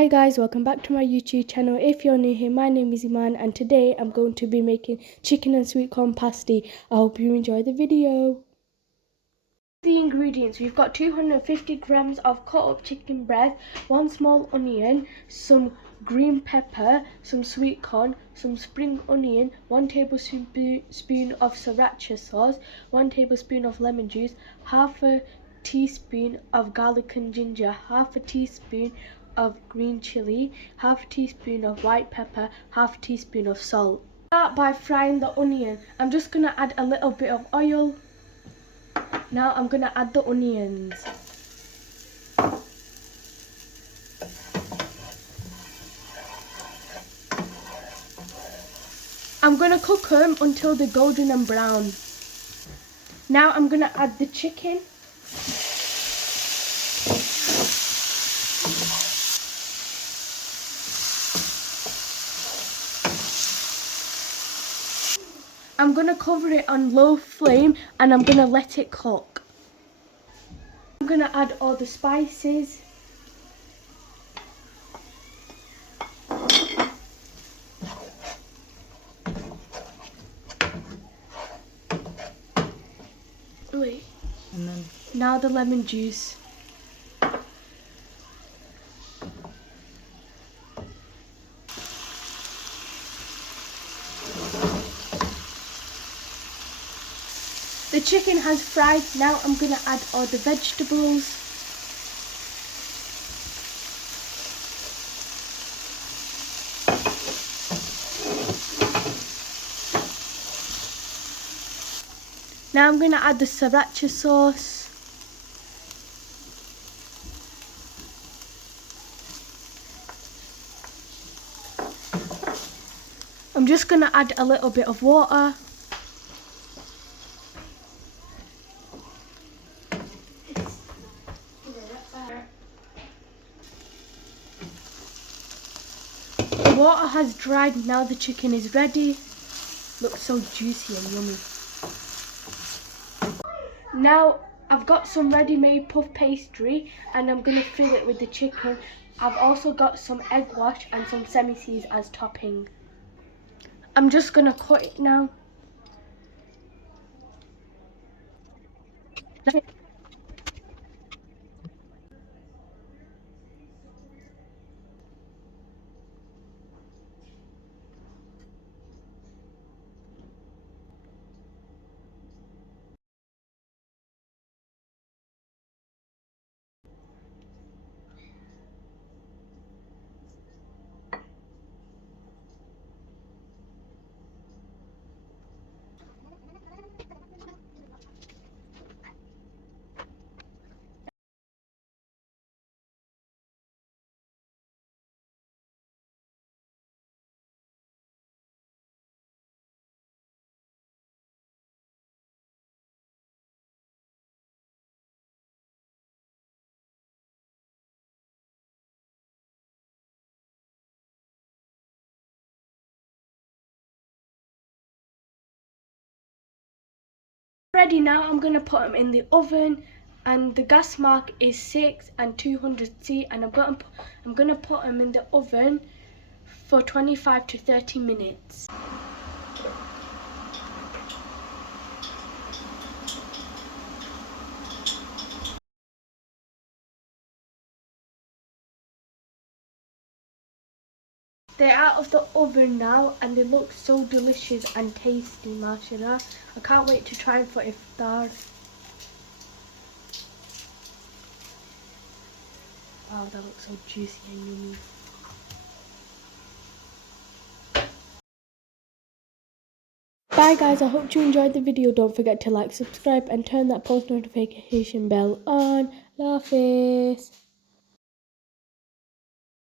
Hi guys, welcome back to my YouTube channel. If you're new here, my name is Iman and today I'm going to be making chicken and sweet corn pasty. I hope you enjoy the video. The ingredients: we've got 250 grams of cut up chicken breast, 1 small onion, some green pepper, some sweet corn, some spring onion, 1 tablespoon of sriracha sauce, 1 tablespoon of lemon juice, half a teaspoon of garlic and ginger, half a teaspoon of green chilli, half a teaspoon of white pepper, half a teaspoon of salt. Start by frying the onion. I'm just going to add a little bit of oil. Now I'm going to add the onions. I'm going to cook them until they're golden and brown. Now I'm going to add the chicken. I'm going to cover it on low flame and I'm going to let it cook. I'm going to add all the spices. Wait. And then Now the lemon juice. The chicken has fried. Now I'm going to add all the vegetables. Now I'm going to add the sriracha sauce. I'm just going to add a little bit of water. The water has dried. Now the chicken is ready. Looks so juicy and yummy. Now I've got some ready-made puff pastry and I'm going to fill it with the chicken. I've also got some egg wash and some semi-seeds as topping. I'm just going to cut it now. Ready now. I'm going to put them in the oven and the gas mark is 6 and 200C and I'm going to put them in the oven for 25 to 30 minutes. They're out of the oven now and they look so delicious and tasty, mashallah. I can't wait to try them for iftar. Wow, that looks so juicy and yummy. Bye guys, I hope you enjoyed the video. Don't forget to like, subscribe and turn that post notification bell on. Allah Hafiz.